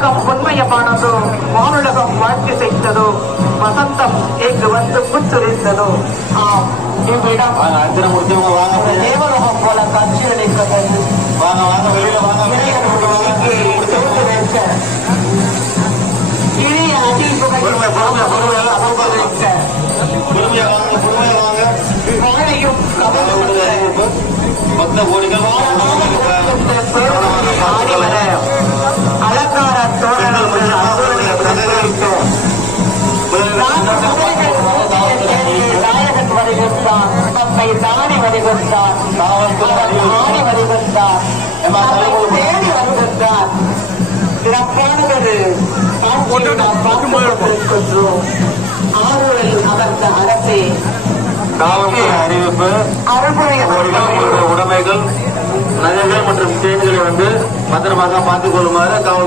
வானுலகம் உண்மையமானதோ, வானுலகம் வாழ்க்கை செய்ததோ, வசந்தம் இங்கு வந்து புத்துரித்ததோ. ஆம், இவ்விடம் தேவலோகம் போல காட்சியளிக்கிறது. இனிய அதிர்வுகள் வாழையும் அலங்கார தோரணங்கள் நாயகன் வருகின்றான், தம்மை தானி வருகின்றான், ஆணி வருகின்றான், தேடி வருகின்றான். சிறப்பானது நாம் பார்த்துக் கொண்டிருக்கின்றோம். ஆறுவரில் அமர்ந்த அரசே, அறிவிப்பு உடைமைகள், நகைகள் மற்றும் செயின்களை பத்திரமாக பார்த்துக் கொள்ளுமாறு